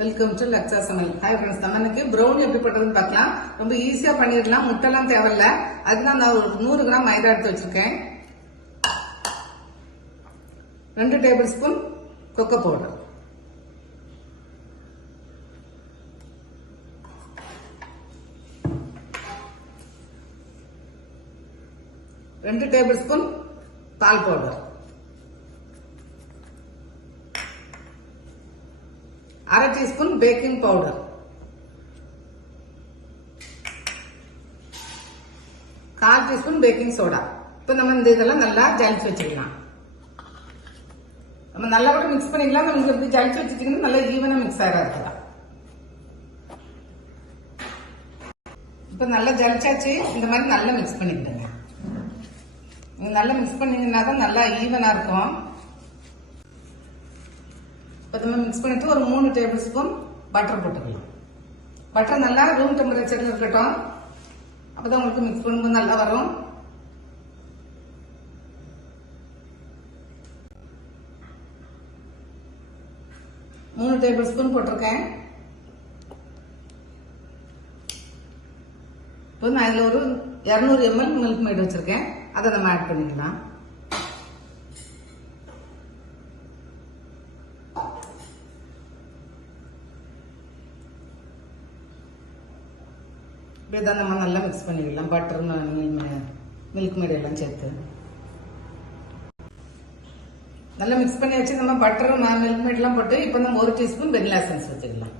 Welcome to Laksha சமையல். Hi friends, நம்ம இன்னைக்கு ப்ரௌனி எப்படி பண்றதுன்னு பார்க்கலாம். ரொம்ப ஈஸியா பண்ணிடலாம், முட்டைலாம் தேவையில்ல. அதுக்கு நான் ஒரு 100 கிராம் மைதா எடுத்து வச்சிருக்கேன். 2 tablespoon cocoa powder, 2 tablespoon பால் powder, 1/2 teaspoon baking powder, 1/4 teaspoon baking soda. இப்ப நம்ம இந்த இதெல்லாம் நல்லா ஜலிச்சு வச்சுக்கலாம். நம்ம நல்லா கூட மிக்ஸ் பண்ணிக்கலாம். நம்ம இப்படி ஜலிச்சு வச்சுட்டீங்கன்னா நல்லா ஈவனா மிக்ஸ் ஆகிறா இருக்கலாம். இப்ப நல்லா ஜலிச்சாச்சு. இந்த மாதிரி நல்லா மிக்ஸ் பண்ணிக்கிடுங்க. நீங்க நல்லா மிக்ஸ் பண்ணீங்கன்னா தான் நல்லா ஈவனா இருக்கும். நம்ம மிக்ஸ் பண்ணிட்டு ஒரு 3 டேபிள் ஸ்பூன் பட்டர் போட்டுக்கலாம். பட்டர் நல்லா ரூம் டெம்பரேச்சர்ல இருக்கட்டும். அப்பதான் உங்களுக்கு மிக்ஸ் பண்ணும்போது நல்லா வரும். மூணு டேபிள் ஸ்பூன் போட்டிருக்கேன். இப்போ நான் இதுல ஒரு 200 ml மில்க் மேட் வச்சிருக்கேன். அதை நம்ம ஆட் பண்ணிக்கலாம். இப்படிதான் நம்ம நல்லா மிக்ஸ் பண்ணிக்கலாம். பட்டர் மில்க் மேட் எல்லாம் சேர்த்து நல்லா மிக்ஸ் பண்ணி வச்சு நம்ம பட்டர் மில்க் மேட் எல்லாம் போட்டு இப்போ நம்ம 1 டீஸ்பூன் வெனிலா எசன்ஸ் வச்சுக்கலாம்.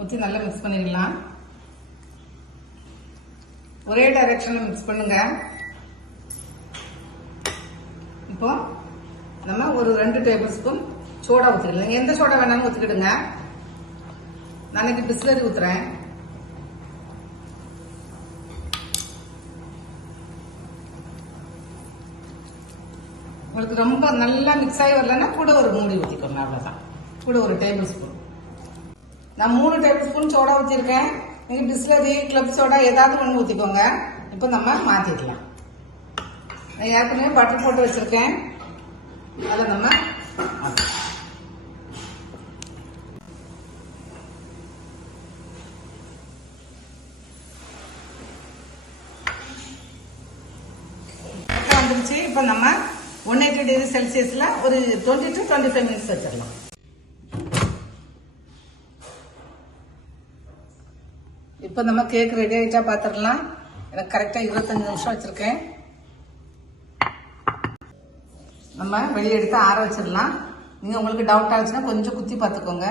ஊற்றி நல்லா மிக்ஸ் பண்ணிக்கலாம். ஒரே டைரக்ஷன்ல மிக்ஸ் பண்ணுங்க. இப்போ நம்ம ஒரு 2 டேபிள் ஸ்பூன் சோடா ஊற்றிக்கலாம். எந்த சோடா வேணாலும் ஊற்றிக்கிடுங்க. நான் பிஸ்லரி ஊத்துறேன். உங்களுக்கு ரொம்ப நல்லா மிக்ஸ் ஆகி வரலன்னா கூட ஒரு மூடி ஊற்றிக்கோங்க. அவ்வளவுதான். கூட ஒரு டேபிள் ஸ்பூன். நான் 3 டேபிள் ஸ்பூன் சோடா ஊற்றிருக்கேன். நீங்க பிஸ்லரி கிளப் சோடா ஏதாவது ஒன்று ஊற்றிக்கோங்க. இப்போ நம்ம மாத்திக்கலாம். நான் ஏற்கனவே பட்டர் போட்டு வச்சிருக்கேன். அதை நம்ம வந்துருச்சு. இப்ப நம்ம 180 டிகிரி செல்சியஸ்ல ஒரு 20 to 25 மினிட்ஸ் வச்சிடலாம். இப்ப நம்ம கேக் ரெடி ஆயிட்டா பாத்திரலாம். எனக்கு கரெக்டா 25 நிமிஷம் வச்சிருக்கேன். நம்ம வெளியே எடுத்து ஆற வச்சிடலாம். நீங்க உங்களுக்கு டவுட் ஆச்சுன்னா கொஞ்சம் குத்தி பார்த்துக்கோங்க.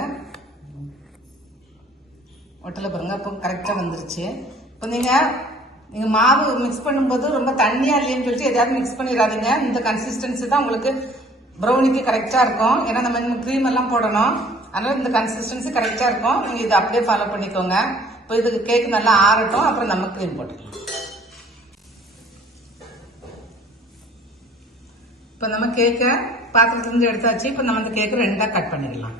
ஒட்டல பாருங்க. இப்போ கரெக்டா வந்துருச்சு. இப்போ நீங்க மாவு மிக்ஸ் பண்ணும்போது ரொம்ப தண்ணியா இல்லைன்னு சொல்லிட்டு எதாவது மிக்ஸ் பண்ணிடாதீங்க. இந்த கன்சிஸ்டன்சி தான் உங்களுக்கு ப்ரௌனிக்கு கரெக்டா இருக்கும். ஏன்னா நம்ம இன்னும் கிரீம் எல்லாம் போடணும். அதனால இந்த கன்சிஸ்டன்சி கரெக்டா இருக்கும். நீங்க இதை அப்படியே ஃபாலோ பண்ணிக்கோங்க. இப்போ இதுக்கு கேக் நல்லா ஆறட்டும். அப்புறம் நம்ம கிரீம் போட்டுக்கலாம். இப்போ நம்ம கேக்கை பாத்திரத்திலிருந்து எடுத்தாச்சு. இப்போ நம்ம இந்த கேக்கை 2ஆ கட் பண்ணிக்கலாம்.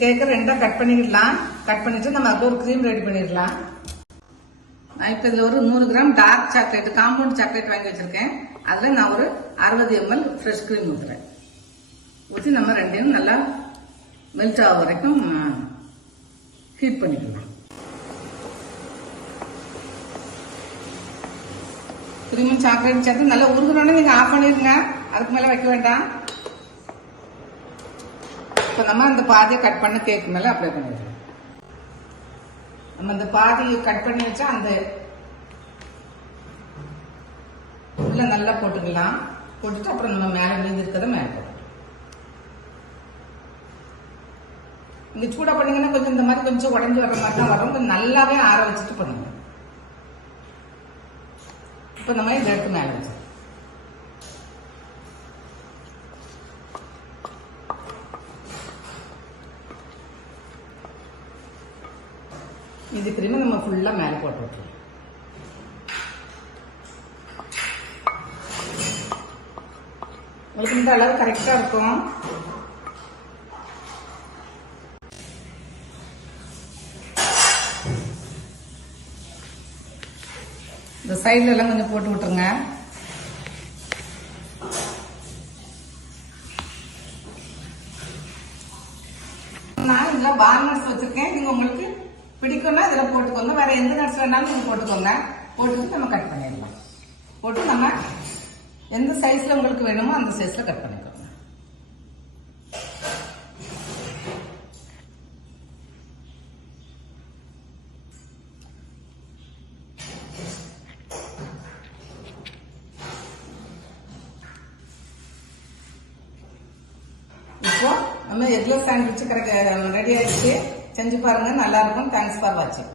கேக்க 2ஆ கட் பண்ணிடலாம். கட் பண்ணிட்டு நம்ம அதுல ஒரு கிரீம் ரெடி பண்ணிடலாம். நான் இப்ப இதுல ஒரு 100 gram dark chocolate, compound chocolate வாங்கி வச்சிருக்கேன். அதுல நான் ஒரு 60 ml ஃப்ரெஷ் கிரீம் ஊத்துறேன். ஊற்றி நம்ம ரெண்டையும் நல்லா மெல்ட் ஆக வரைக்கும் ஹீட் பண்ணிக்கலாம். கிரீமும் சாக்லேட் சேர்த்து நல்லா உருகுனோன்னு நீங்க ஆஃப் பண்ணிருங்க. அதுக்கு மேல வைக்க வேண்டாம். இப்ப நம்ம அந்த பாதியை கட் பண்ண கேக் மேல அப்ளை பண்ணிடுறோம். நம்ம அந்த பாதியை கட் பண்ணி வச்சா அந்த உள்ள நல்லா போட்டுக்கலாம். போட்டுட்டு அப்புறம் நம்ம மேல மீதி இருக்கிறத மேல போடுறோம். நீங்க சூடா பண்ணீங்கன்னா கொஞ்சம் இந்த மாதிரி கொஞ்சம் உடஞ்சி வர்ற மாதிரி தான் வரும். கொஞ்சம் நல்லாவே ஆற வச்சுட்டு பண்ணுங்க. இப்ப நம்ம இதை எடுத்து மேல வச்சோம். இது கிரீம் நம்ம ஃபுல்லா மேல போட்டு விட்டுருவோம். உங்களுக்கு இந்த அளவு கரெக்டா இருக்கும். இந்த சைட்ல எல்லாம் கொஞ்சம் போட்டு விட்டுருங்க. கொஞ்சம் வால்நட்ஸ் வச்சிருக்கேன். நீங்க உங்களுக்கு பிடிக்கும்னா இதுல போட்டுக்கோங்க. வேற எந்த நட்ஸ் வேணாலும் நீங்க போட்டுக்கோங்க. போட்டுட்டு நம்ம கட் பண்ணிடலாம். போட்டு நம்ம எந்த சைஸ்ல உங்களுக்கு வேணுமோ அந்த சைஸ்ல கட் பண்ணிக்கோங்க. இப்போ நம்ம எக்லெஸ் சாண்ட்விச் ரெடி ஆயிடுச்சு. செஞ்சு பாருங்க, நல்லா இருக்கும். தேங்க்ஸ் ஃபார் வாட்சிங்.